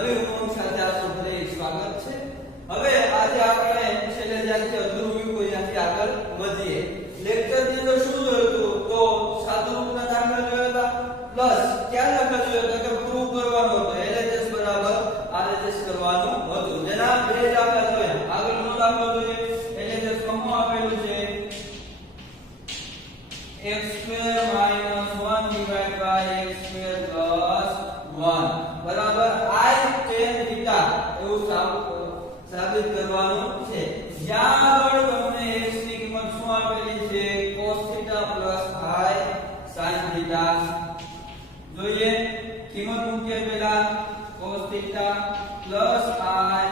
નવી ઉમંગ સાથે આપનું ફરી સ્વાગત છે। હવે આજે આપણે છેલ્લે જ્યાંથી અધૂરું મૂક્યું ત્યાંથી આગળ વધીએ। લેક્ચરની અંદર શું જોયું હતું તો સાદુરૂપના દાખલા જોયા હતા પ્લસ ક્યાં દાખલા જોયા હતા કે પ્રૂવ કરવાનો હતો LHS બરાબર RHS કરવાનું હતું। જેના બે દાખલા જોયા। આગળનો દાખલો જોઈએ। LHS માં શું આપેલું છે x² - 1 ડિવાઇડ બાય x² + 1 બરાબર I tan θ એવું સાબિત કરવાનું છે। જ્યાં આગળ તમને x ની કિંમત શું આપેલી છે cos θ + I sin θ। જોઈએ કિંમત મૂકીએ પહેલા cos θ + I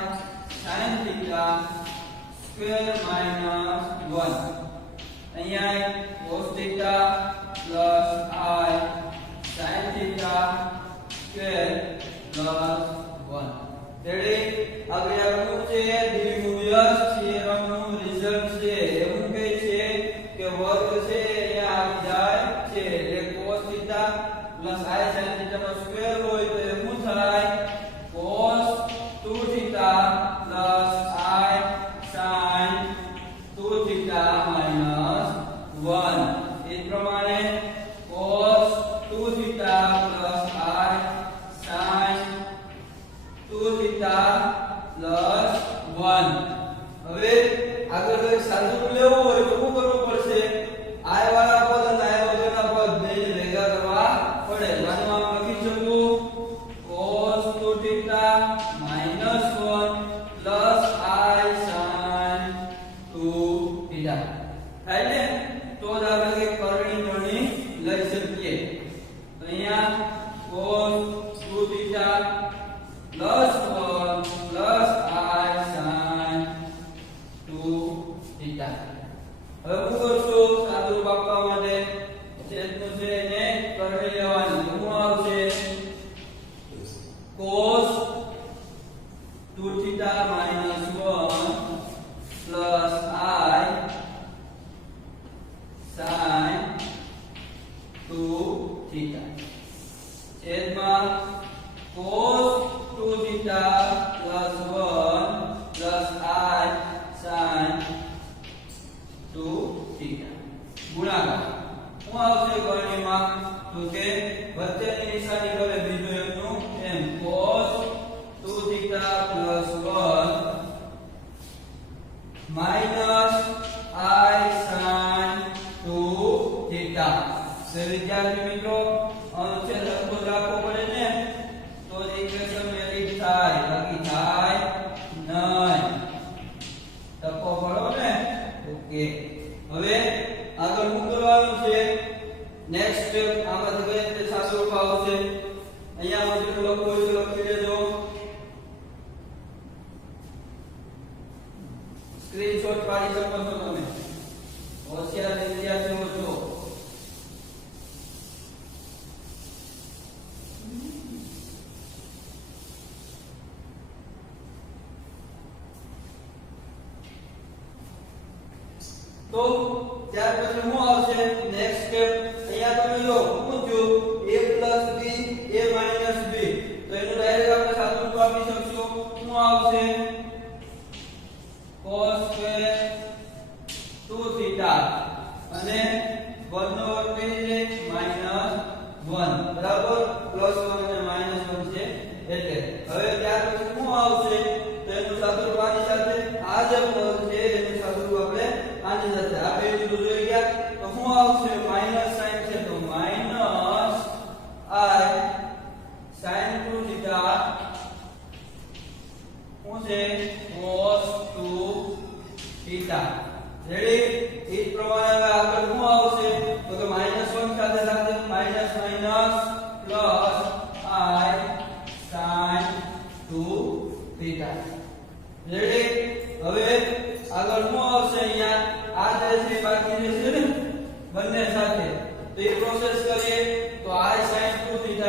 sin θ square minus 1 અહીંયા cos θ + I sin θ સ્ક્વેર પ્લસ 1 રેડી। હવે આપણું છે દ્વિગુણ્ય થિયરમનું રિઝલ્ટ છે એવું કહે છે કે વર્ગ છે અહીંયા આવી જાય છે એટલે cos θ + I sin θ no square હોય તો એ શું થાય cos 2θ + I sin 2θ - 1 એ પ્રમાણે cos 2θ + I sin 2θ + 1 હવે આગળ કોઈ સાદું લેવું હોય તો શું કરવું પડશે I વાળા પદ અને I વગરના પદ બેને ભેગા કરવા પડે। આનું આમ લખી શકું cos 2θ - 1 + I sin 2θ થાય ને તો જ આપણે કે કરણી ધોરણી લઈ શકીએ। તો અહીંયા cos 2θ + 1 + I sin 2θ। હવે શું કરશું સાદુરૂપ આપવા માટે છેદનું છે એને કરણી લેવાની શું આવશે cos 2θ - 1 + I sin 2θ છેદમાં cos 2θ + 1 + I sin 2θ ગુણાકાર શું આવશે કરણીમાં તો કે વચ્ચેની નિશાની કરે બીજું એકનું એમ cos 2θ + 1 - I sin 2θ। તો વિદ્યાર્થી મિત્રો અનુચ્છેદ લખો રાખવો પડે ને તો ઇક્વેશન વેલિડ થાય બાકી થાય નહીં ટકો પડો ને ઓકે। હવે આગળ શું કરવાનું છે નેક્સ્ટ સ્ટેપ આમાંથી કઈ રીતે સાદુરૂપ આવશે અહીંયા જેટલું લખવું હોય તો લખી દેજો। સ્ક્રીનશોટ પાડી શકો છો તમે હોશિયાર વિદ્યાર્થીઓ છો। તો ત્યાર પછી શું આવશે નેક્સ્ટ સ્ટેપ અહીંયા તમે જો પૂછ્યું a + b a - b તો એનું ડાયરેક્ટ આપણે સાદુરૂપ આપી શકશું શું આવશે cos² 2θ અને 1 નો વર્ગ એટલે -1 બરાબર +1 અને -1 છે એટલે હવે ત્યાર પછી શું આવશે તો એનું સાદુરૂપ આની સાથે આ જે પદ છે એનું સાદુરૂપ આપણે આની સાથે આ બે બીજું જોઈ ગયા તો શું આવશે માઈનસ સાઈન છે તો માઈનસ I sin 2θ શું છે cos 2θ રેડી। એ પ્રમાણે હવે આગળ શું આવશે તો કે -1 સાથે સાથે minus minus plus I sin 2θ ready. હવે આગળ શું આવશે અહીંયા આ જે છે બાકી રહેશે ને બંને સાથે તો એ પ્રોસેસ કરીએ તો I sin 2θ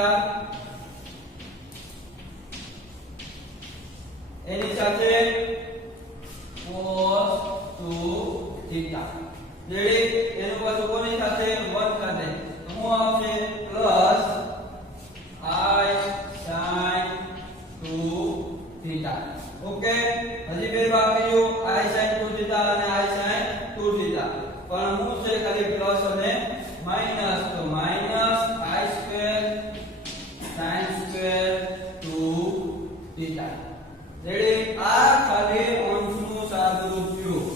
એની સાથે cos 2θ રેડી। એનું પાછું કોની સાથે 1 સાથે તો શું આવશે plus I sin 2 theta. Ready? આ ખાલી અંશનું સાદુરૂપ થયું.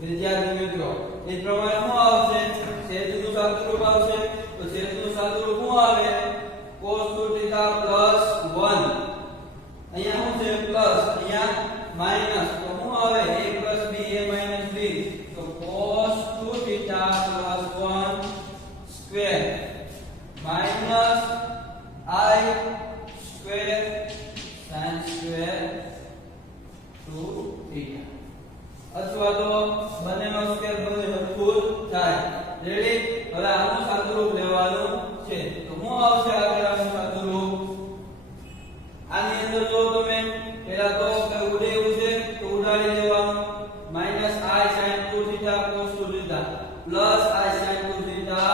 વિદ્યાર્થી મિત્રો, એ પ્રમાણે શું આવશે? છેદનું સાદુરૂપ આવશે. તો છેદનું સાદુરૂપ શું આવે? cos 2 theta plus 1. અહીંયા શું છે? પ્લસ, અહીંયા માઈનસ. તો શું આવે? a plus b, a minus b. તો cos 2 theta plus 1 square minus i square sin square 2 theta. અથવા તો બંનેનો સ્ક્વેર બંને સરખું થાય. રેડી? હવે આનું સાદુરૂપ લેવાનું છે. તો શું આવશે આગળ આનું સાદુરૂપ? આની અંદર જો તમે પહેલા તો કઈ ઉડેવું છે તો ઉડાડી દેવાનું. Minus i sin 2 theta cos 2 theta plus i sin 2 theta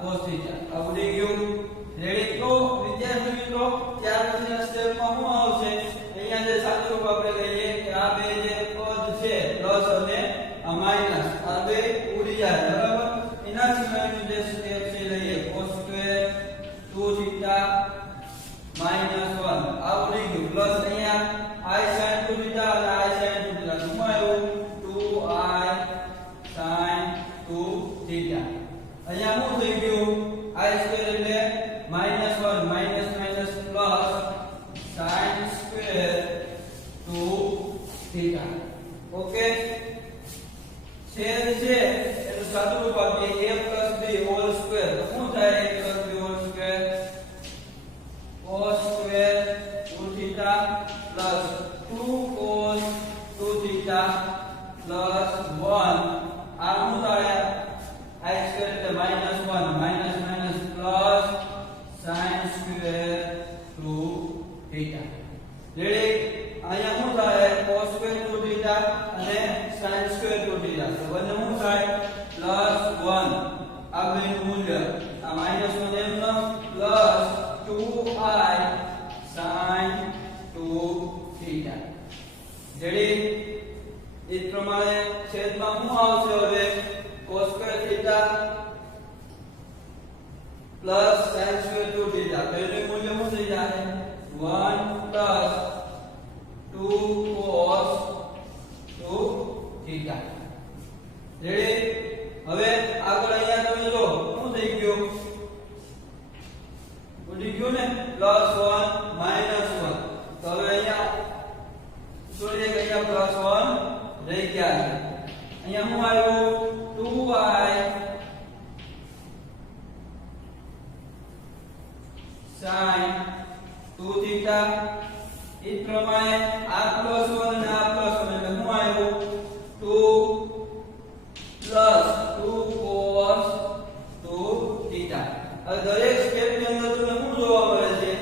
cos theta. આ ઉડી ગયું. રેડી? તો વિદ્યાર્થી મિત્રો, ત્યાર પછીના સ્ટેપમાં શું આવશે? અહીંયા જે સાદુરૂપ આપણે લઈએ કે આ બે જે પદ છે પ્લસ અને આ માઈનસ, આ બે ઉડી જાય. બરાબર? એના સિવાયનું જે સ્ટેપ છે લઈએ cos સ્ક્વેર 2 થીટા માઈનસ 1. આ ઉડી ગયું. પ્લસ અહીંયા i sin 2 થીટા અને i sin 2 થીટા. શું આવ્યું? 2i sin 2 theta. અહીંયા શું થઈ ગયું? i સ્ક્વેર એટલે minus 1 minus minus plus sin square 2 theta. Okay? છેદ છે એનું સાદુરૂપ આપીએ a plus b whole square. તો શું થાય? a plus b whole square cos square 2 theta plus 2 cos 2 theta plus 1. આ શું થાય? i સ્ક્વેર એટલે minus 1 minus minus plus sin square 2 theta. Ready? અહીંયા શું થાય? cos સ્ક્વેર 2 થીટા અને sin સ્ક્વેર 2 થીટા. તો બંને શું થાય? પ્લસ 1. આ બેનું મૂલ્ય આ માઈનસ 1 એમનો plus 2i sin 2 theta. Ready? એ પ્રમાણે છેદમાં શું આવશે હવે? cos square theta plus sin square 2 theta. તો એનું મૂલ્ય શું થઈ જાય? 1 પ્લસ 2 cos 2 થીટા. રેડી? હવે આગળ અહીંયા તમે જો શું થઈ ગયું? ઉડી ગયું ને? Plus 1 minus 1. તો હવે અહીંયા છોડી દે, અહીંયા પ્લસ 1 રહી ગયા છે. અહીંયા શું આવ્યું? 2i sin 2 theta. એ પ્રમાણે આ પ્લસ 1 અને આ પ્લસ 1 એટલે શું આવ્યું? 2 પ્લસ 2 cos 2 થીટા. હવે દરેક સ્ટેપ ની અંદર તમને શું જોવા મળે છે?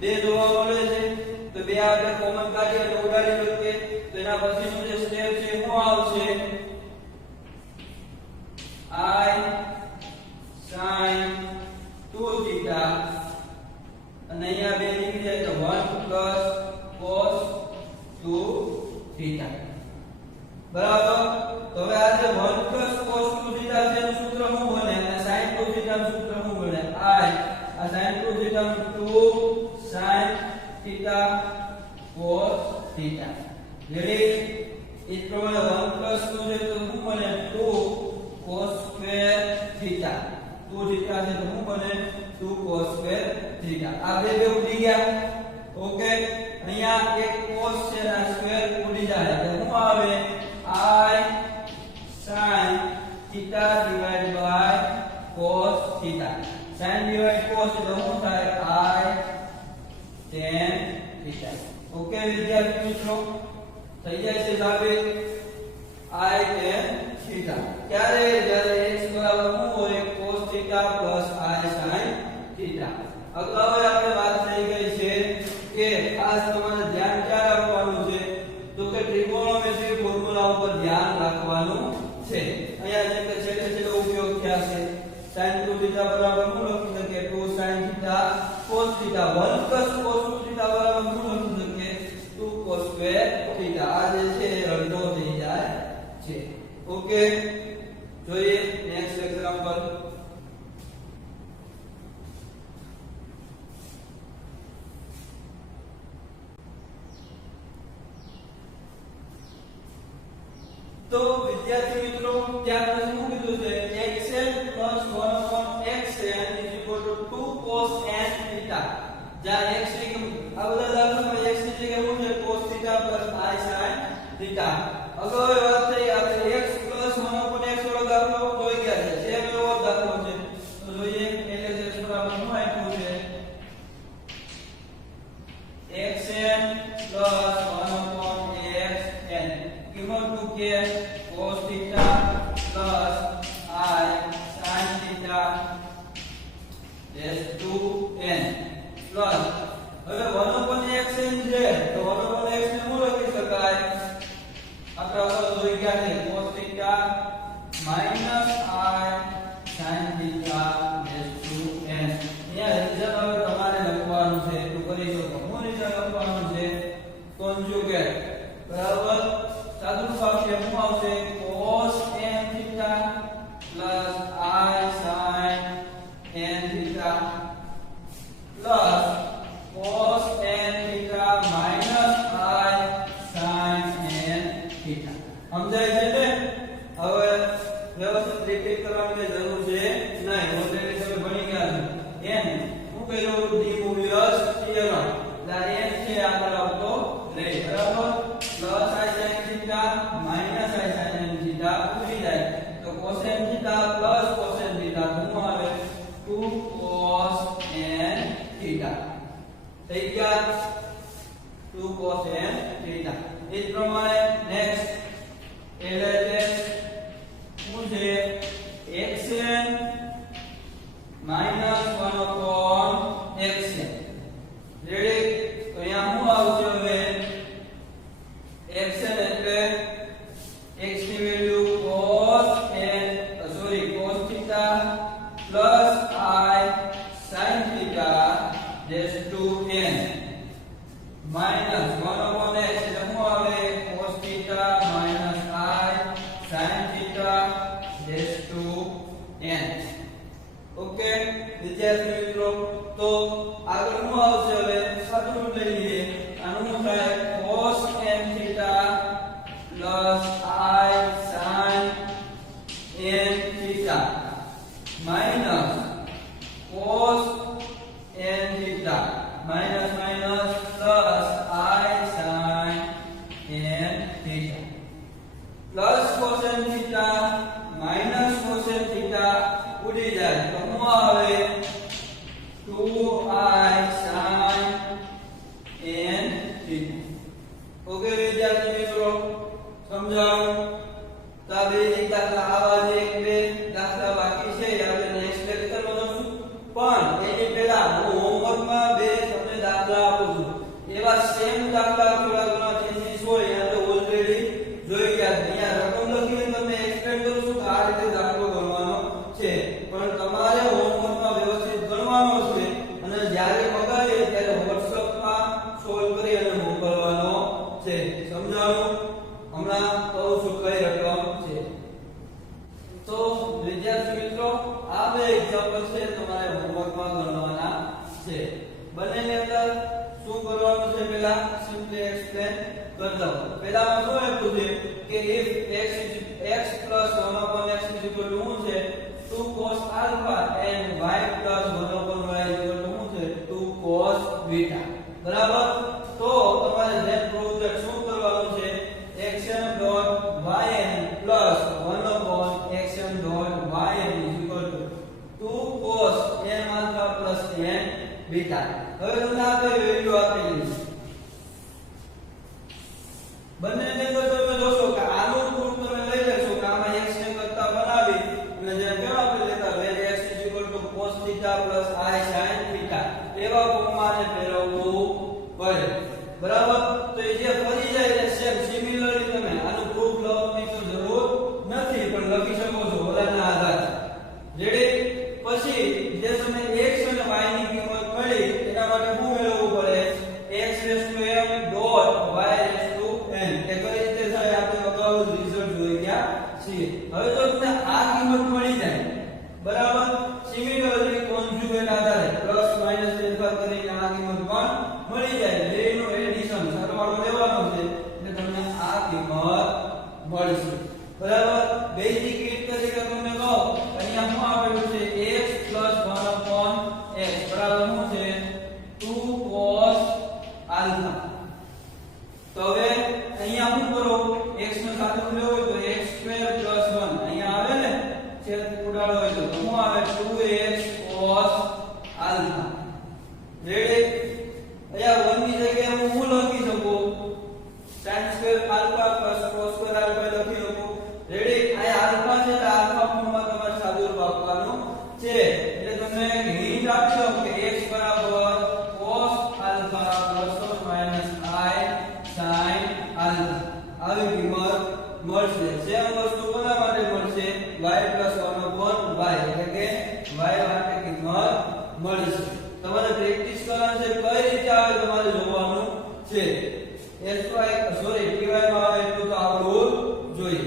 બે જોવા મળે છે. તો બે આપણે કોમન કાઢીએ એટલે ઉડાડી શકીએ. તો એના પછીનું જે સ્ટેપ છે શું આવશે? i sin 2 થીટા અને અહીંયા બે નીકળી જાય તો 1 પ્લસ cos 2 થીટા. બરાબર? તો હવે આ જે 1 પ્લસ cos 2 થીટા છે એનું સૂત્ર શું બને? અને sin 2 થીટા નું સૂત્ર શું બને? i. આ sin 2 થીટા નું 2 sin theta cos theta. Ready? એ પ્રમાણે 1 પ્લસ 2 છે તો શું બને? 2 cos સ્ક્વેર થીટા. 2 થીટા છે તો શું બને? 2 cos સ્ક્વેર થીટા. આ બે બે ઉડી ગયા. ઓકે? અહીંયા એક cos છે અને સ્ક્વેર ઉડી જાય તો શું આવે? i sin theta divided by cos theta. sin divided cos એટલે શું થાય? i tan theta. ઓકે વિદ્યાર્થી મિત્રો, થઈ જાય છે સાબિત i tan theta. ક્યારે? જ્યારે x બરાબર શું હોય? cos theta plus i sin theta. અગાઉ આપણે વાત થઈ ગઈ છે કે ખાસ તમારે ધ્યાન ક્યાં રાખવાનું છે? તો કે ત્રિકોણમિતિક ફોર્મ્યુલા ઉપર ધ્યાન રાખવાનું છે. અહીંયા જે કે છેલ્લે ઉપયોગ થયા છે sin 2 થીટા બરાબર શું લખી શકીએ? 2 sin theta cos theta. 1 cos 2 theta બરાબર શું લખી શકીએ? 2 cos સ્ક્વેર થીટા. આ જે છે એ રદ્દ થઈ જાય છે. ઓકે? જોઈએ નેક્સ્ટ એક્ઝામ્પલ. તો વિદ્યાર્થી મિત્રો ત્યાં આપણે શું કીધું છે xn 1/xn 2 cos n θ જ્યાં x ની આ બધા દાખલામાં x ની જગ્યાએ શું છે cos θ i sin θ અગાઉ વાત થઈ આપણે x 1/x વાળો દાખલો જોઈ ગયા છે સેમ એવો દાખલો છે તો જોઈએ એટલે x બરાબર શું આપ્યું છે xn 1/xn કિંમત મૂકીએ cos θ i sin θ s2n plus હવે 1/xn છે તો 1/x ને શું લખી શકાય આપણે અગાઉ જોઈ ગયા છે cos θ minus i sin θ s2n અહીંયા રિઝલ્ટ હવે તમારે લખવાનું છે તો કરી શકો હું રિઝલ્ટ લખવાનું છે કોન્જ્યુગેટ બરાબર સાદું વાક્ય શું આવશે cos n θ plus i sin n θ plus cos n θ minus i sin n θ સમજાય છે ને હવે વ્યવસ્થિત રિપીટ કરવાની જરૂર છે નહીં ઓલરેડી તમે ભણી ગયા છો n હું કહ્યું ડિમોવિયસ થિયરમ એટલે n છે આગળ આવતો રહે બરાબર plus i sin θ minus i sin n θ ઉડી જાય તો cos n θ plus cos n θ શું આવે 2 cos n θ થઈ ગયા 2 cos n θ એ જ પ્રમાણે નેક્સ્ટ LHS શું છે xn minus 1/xn રેડી તો અહીંયા શું આવશે હવે xn એટલે x ની value cos cos θ plus i sin θ raised to n minus 1/x એટલે શું આવે cos θ minus i sin θ raised to n okay વિદ્યાર્થી મિત્રો તો આગળ શું આવશે હવે સાદું લઈ લઈએ આનું શું થાય cos n θ plus i sin n θ minus cos n θ minus minus plus i sin n θ plus cos n θ minus cos n θ ઉડી જાય તો શું આવે 2i sin n θ ઓકે વિદ્યાર્થી મિત્રો સમજાવું તો આ બે દાખલા આવા છે એક બે દાખલા બાકી છે આપણે નેક્સ્ટ લેક્ચરમાં જોશું પણ એની પહેલા હું હોમવર્કમાં બે તમને દાખલા આપું છું એવા સેમ દાખલા થોડા ઘણા ચેન્જીસ હોય આપણે ઓલરેડી જોઈ ગયા છે અહીંયા રકમ લખીને તમને એક્સપ્લેન કરું છું કે આ રીતે દાખલો ગણવાનો છે પણ તમારે હોમવર્કમાં વ્યવસ્થિત ગણવાનો છે અને જ્યારે મગાવીએ ત્યારે WhatsAppમાં સોલ્વ કરી અને મોકલવાનો છે સમજાણું હમણાં કહું છું કઈ રકમ છે તો વિદ્યાર્થી મિત્રો આ બે એક્ઝામ્પલ છે તમારે હોમવર્કમાં ગણવાના છે બંનેની અંદર શું કરવાનું છે પહેલા સિમ્પલી એક્સપ્લેન કરી દઉં પહેલામાં શું આપ્યું છે કે if x plus 1/x is equal to શું છે 2 cos alpha and y plus 1/y is equal to શું છે 2 cos beta બરાબર તો તમારે જેમ પ્રૂવ છે શું કરવાનું છે xn dot yn plus 1/xn dot yn is equal to 2 cos n alpha plus n beta હવે તમને આ કઈ વેલ્યુ આપેલી છે બંનેની અંદર તમે જોશો કે આનું પ્રૂફ તમે લઈ લેશો કે આમાં x ને કરતા બનાવી અને જેમ કેવા આપણે લેતા where x is equal to cos θ plus i sin θ એવા ફોર્મમાં ફેરવવું પડે બરાબર તો એ જે ફરી જાય એટલે સેમ સિમિલરલી તમે આનું પ્રૂફ લખવાની તો જરૂર નથી પણ લખી શકો છો ઓલાના આધારે રેડી પછી જે તમે x અને y ની કિંમત મળી એના માટે શું મેળવવું પડે x raised to m dot y raised to n એ કઈ રીતે થાય આપણે અગાઉ રિઝલ્ટ જોઈ ગયા છીએ હવે તો તમને આ કિંમત મળી જાય બરાબર સિમિલરલી કોન્જ્યુગેટ આધારે પ્લસ માઈનસ ફેરફાર કરીને આ કિંમત પણ મળી જાય બેનો એડિશન સરવાળો લેવાનો છે એટલે તમને આ કિંમત મળશે તો હવે અહીંયા શું કરો x નો સાદુરૂપ લેવો હોય તો x² + 1 અહીંયા આવે ને છેદ ઉડાડો હોય તો શું આવે 2x cos આલ્ફા રેડી અહીંયા 1 ની જગ્યાએ હું લખી શકું sin² આલ્ફા cos² આલ્ફા લખી શકું રેડી આ આલ્ફા છે તો આલ્ફા ફોર્મમાં તમારે સાદુરૂપ આપવાનું છે એટલે તમને હિન્ટ આપશો કે x બરાબર cos alpha ± i sin alpha આવી કિંમત મળશે સેમ વસ્તુ કોના માટે મળશે y + 1/y એટલે કે y માટે કિંમત મળશે તમારે પ્રેક્ટિસ કરવાની છે કઈ રીતે આવે તમારે જોવાનું છે ty માં આવે એટલું તો આવડવું જોઈએ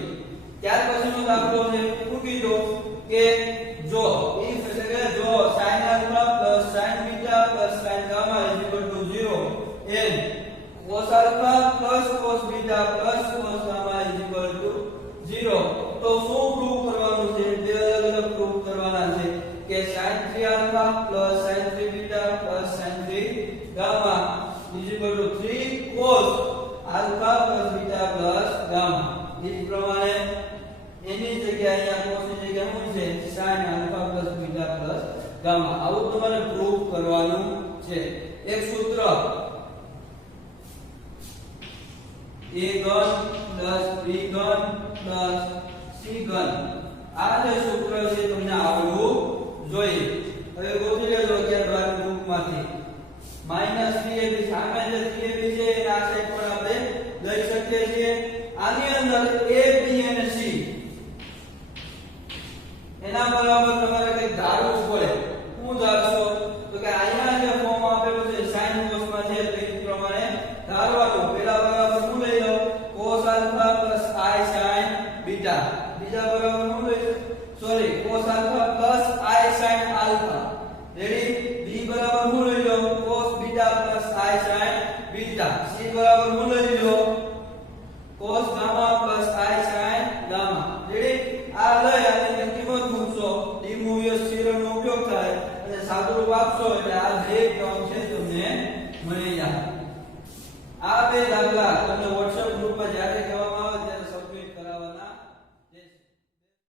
ત્યાર પછીનો દાખલો છે શું કીધો કે જો if એટલે કે જો sin alpha + sin beta + sin gamma = 0 and cos alpha + cos beta + cos gamma = 0 તો શું પ્રૂવ કરવાનું છે બે અલગ અલગ પ્રૂવ કરવાના છે કે sin 3 alpha + sin 3 beta + sin 3 gamma = 3 cos alpha + beta + gamma इस प्रमाणे એની જગ્યાએ અહીંયા cos ની જગ્યાએ શું છે sin alpha + beta + gamma આવું તમારે પ્રૂવ કરવાનું છે એક સૂત્ર a ઘન + b ઘન + c ઘન આ જે સૂત્ર છે તમને આવડવું જોઈએ હવે ગોતી લેજો 11 બુકમાંથી -3ab સામે જે 3ab છે એના સાઈડ પર આપણે લઈ શકીએ છીએ આની અંદર a b અને c એના બરાબર તમારે કઈ ધારવું પડે હું ધારશો તો કે અહીંયા જે ફોર્મ આપેલું છે sin cos માં છે તો એ પ્રમાણે ધારવાનું પહેલા બરાબર શું લઈ લો cos alpha + i sin beta બીજા બરાબર શું લઈ sorry cos alpha + i sin alpha ready b બરાબર શું લઈ લો cos beta + i sin beta c બરાબર શું લઈ લો cos gamma + i sin gamma ready આ લઈ અને કિંમત મૂકશો ડીમોવિયસ થિયરમનો ઉપયોગ થાય અને સાદુરૂપ આપશો એટલે આ જે ટર્મ છે તમને મળી જાય આ બે દાખલા તમને WhatsApp ગ્રુપમાં જ્યારે કહેવામાં